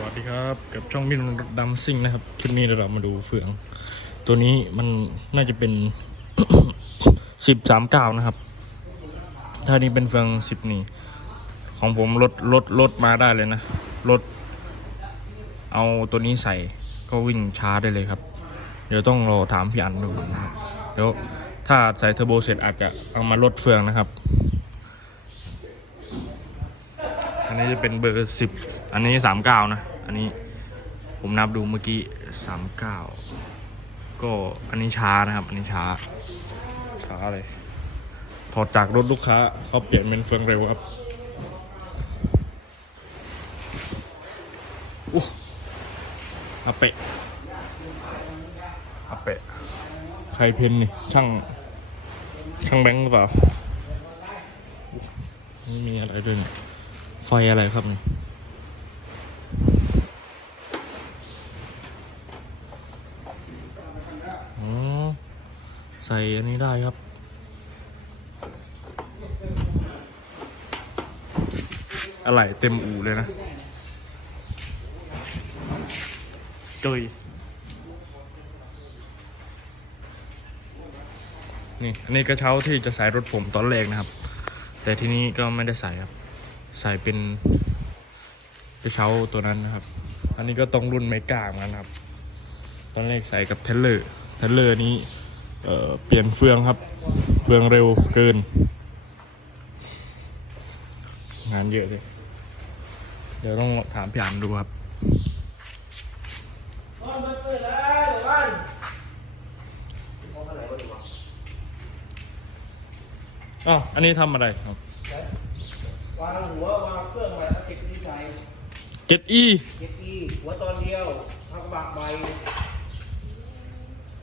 วัสดีครับกับช่องมินดำซิ่งนะครับคลิปนี้เรามาดูเฟือง ตัวนี้มันน่าจะเป็นสิบสามเก้านะครับ ถ้านี้เป็นเฟืองสิบนี่ของผมลดลดลดมาได้เลยนะลดเอาตัวนี้ใส่ก็วิ่งช้าได้เลยครับ เดี๋ยวต้องรอถามพี่อันดูนะครับเดี๋ยวถ้าใส่เทอร์โบเสร็จอาจจะเอามาลดเฟืองนะครับ อันนี้จะเป็นเบอร์สิบอันนี้สามเก้านะ อันนี้ผมนับดูเมื่อกี้สามเก้าก็อันนี้ช้านะครับ อันนี้ช้า ช้าเลย ถอดจากรถลูกค้าเขาเปลี่ยนเป็นเฟืองเร็วครับอู้อาเปะอาเปะ ใครเพ้นนี่ช่าง ช่างแบงค์หรือเปล่าอู้นี่มีอะไรด้วยเนี่ย ไฟอะไรครับอ๋อใส่อันนี้ได้ครับ อะไรเต็มอู่เลยนะจุยนี่ อันนี้กระเช้าที่จะใส่รถผมตอนแรกนะครับ แต่ทีนี้ก็ไม่ได้ใส่ครับ ใส่เป็นกระเช้าตัวนั้นนะครับ อันนี้ก็ต้องรุ่นเมกาเหมือนกันครับ ตอนแรกใส่กับเทเลอร์เทเลอร์นี้เเปลี่ยนเฟืองครับ เฟืองเร็วเกิน งานเยอะเลยเดี๋ยวต้องถามพี่อันดูครับอ๋ออันนี้ทำอะไรครับ วางหัววางเครื่องใหม่เอาติดที่ใส่เก็ตอีเก็บอีหัวตอนเดียวทางกระบะใบ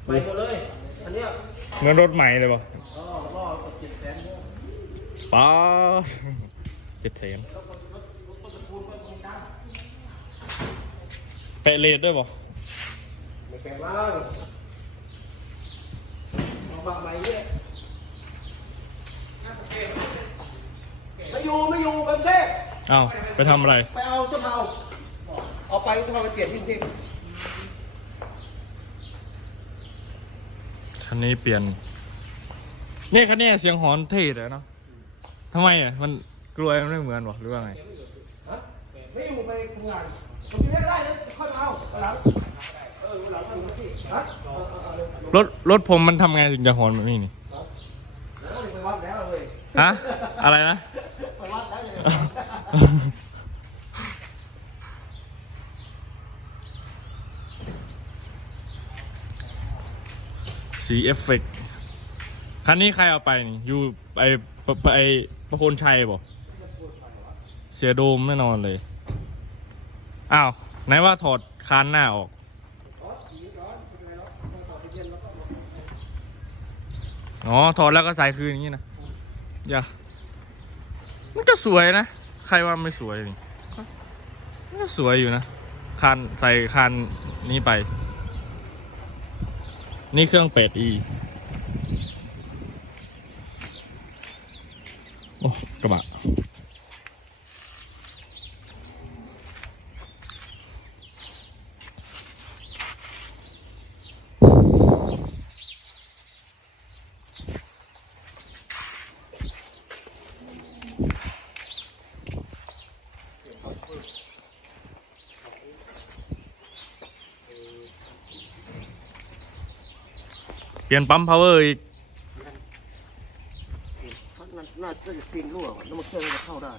ใบหมดเลย อันเนี้ยเหมือนรถใหม่เลยป่ะอ๋อล่อกับเจ็ดแสนพวกป้าเจ็ดแสนแล้วก็รถรถต้นตระกูลก็คงตั้งแปะเลดด้วยป่ะไม่แปลงร่างเอากระบะใบเนี่ย ไม่อยู่ไม่อยู่กรุงเทพอ้าวไปทำอะไร ไปเอาเจ้าเมาเอาไปก็เอาไปเปลี่ยนที่กรุงเทพคันนี้เปลี่ยนนี่คันนี้เสียงหอนเท่เลยเนาะทำไมอะ มันกลวยมันไม่เหมือนวะหรือว่าไง ฮะไม่อยู่ไปทำงานผมจะเรียกได้เลยค่อยมาเอาไปหลังเออหลังทำที่ฮะเออเออเออเร็วรถรถผมมันทำไงถึงจะหอนแบบนี้นี่ แล้วก็ไปวัดแล้วเลย ฮะ อะไรนะ สีเอฟเฟกต์คันนี้ใครเอาไปนี่อยู่ไปไปไปประโคนชัยบ่เสียโดมแน่นอนเลย อ้าว ไหนว่าถอดคานหน้าออก อ๋อ ถอดแล้วก็ใส่คืนอย่างนี้นะ อย่า มันก็สวยนะ ใครว่าไม่สวยนี่มันก็สวยอยู่นะคานใส่คานนี้ไป นี่เครื่องเป็ดอี เปลี่ยนปั๊มพาวเวอร์อีกมันน่าจะซีนรั่วก่อนแล้วมันเครื่องมันจะเข้าได้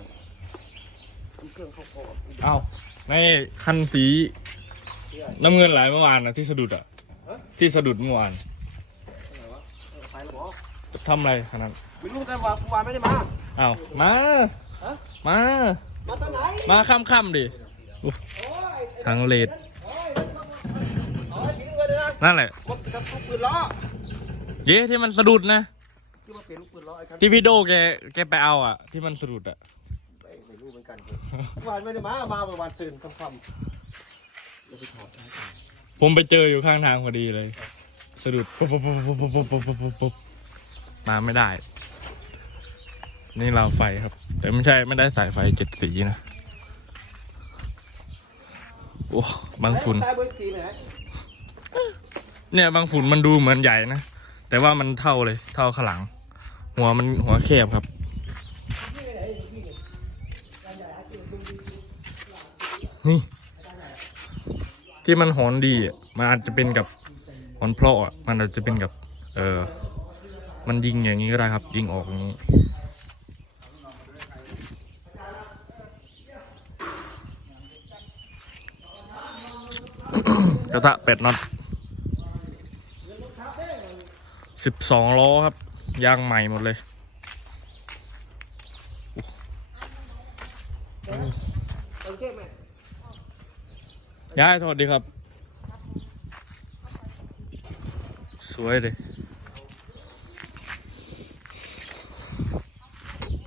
มันเครื่องเข้าพอเอ้าในคันสีน้ำเงินไหลเมื่อวานนะที่สะดุดอะที่สะดุดเมื่อวานอะไรวะเออไปแล้วบอกทำอะไรขนาดนั้นไม่รู้แต่ว่าวานไม่ได้มาอ้าวมาฮะมามาตอนไหนมาค่ำๆดิอุ๊ยโอ้ยทางเลดโอ้ยโอ้ยทิ้งเลยนะนั่นแหละ เย้ที่มันสะดุดนะคือมาเปลี่ยนลูกปืนล้อไอ้คันที่พี่โดแกแกไปเอาอะที่มันสะดุดอะไม่ไม่รู้เหมือนกันเมื่อวานไม่ได้มามาเมื่อวานตื่นค่ำๆจะไปถอดให้ก่อนผมไปเจออยู่ข้างทางพอดีเลย สะดุดปุ๊บปุ๊บปุ๊บปุ๊บปุ๊บปุ๊บปุ๊บปุ๊บปุ๊บมาไม่ได้ นี่เราวไฟครับ แต่ไม่ใช่ไม่ได้สายไฟเจ็ดสีนะโอ้บางฝุ่น ตายเบอร์สี่ไหนเนี่ยบางฝุ่นมันดูเหมือนใหญ่นะ แต่ว่ามันเท่าเลย เท่าข้างหลัง หัวมันหัวแคบครับ นี่ ที่มันหอนดีมันอาจจะเป็นกับหอนเพราะอะมันอาจจะเป็นกับ เออมันยิงอย่างนี้ก็ได้ครับ ยิงออกอย่างนี้กระทะเป็ดน็อต สิบสองล้อครับ ยางใหม่หมดเลย ยายสวัสดีครับ สวยเลย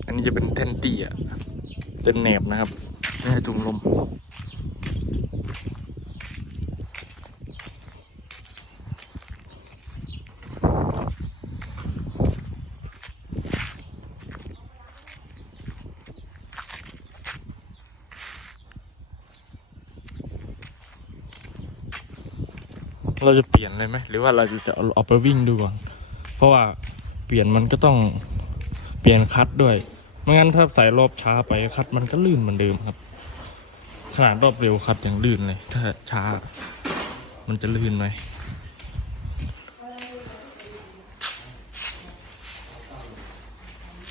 อันนี้จะเป็นเทนตี้อะเป็นแหนบนะครับ ไม่ใช่ถุงลม เราจะเปลี่ยนเลยไหมหรือว่าเราจะเอาเอาไปวิ่งดูก่อน เพราะว่าเปลี่ยนมันก็ต้องเปลี่ยนคัดด้วยไม่งั้นถ้าใส่รอบช้าไปคัดมันก็ลื่นเหมือนเดิมครับ ขนาดรอบเร็วคัดยังลื่นเลย ถ้าช้า มันจะลื่นไหม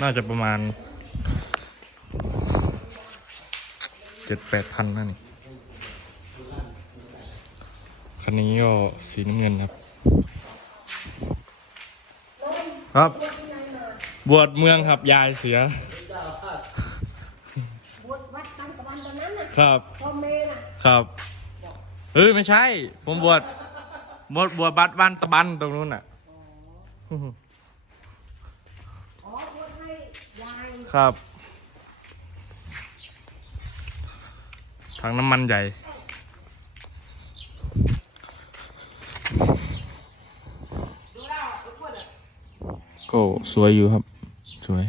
น่าจะประมาณเจ็ดแปดพันนั่นนี่คั นนี้ก็สีน้ำเงินครับ ครับ บวชเมืองครับยายเสีย บวชวัดตังตะวันตอนนั้นน่ะครับ พ่อแม่น่ะครับเอ้ยไม่ใช่ ผมบวชบวชบวชบัดบ้านตะบันตรงนู้นอะ อ๋อบวชให้ยายครับถังน้ำมันใหญ่ ดูแล้วรบกวนอะ ก็สวยอยู่ครับ สวย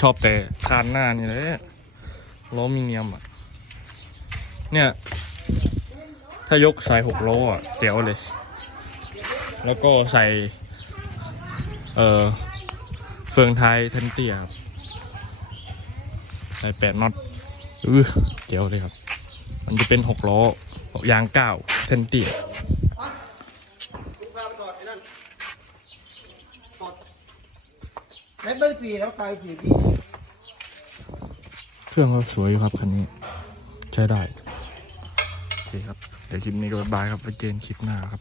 ชอบแต่คานหน้านี่เลยล้อมีเนียมอะ เนี่ย ถ้ายกใส่หกล้ออะเจ๋วเลย แล้วก็ใส่ เอ่อ เฟืองท้ายเทนเตียครับใส่แปดน็อตเออเจ๋วเลยครับ มันจะเป็นหกล้อยางเก้าเทนเตีย คุณพาไปก่อนไอ้นั่นกดในเบอร์สี่แล้วตายสี่ปีเครื่องก็สวยอยู่ครับคันนี้ ใช้ได้ โอเคครับ เดี๋ยวคลิปนี้ก็บายบายครับไปเจอกันคลิปหน้าครับ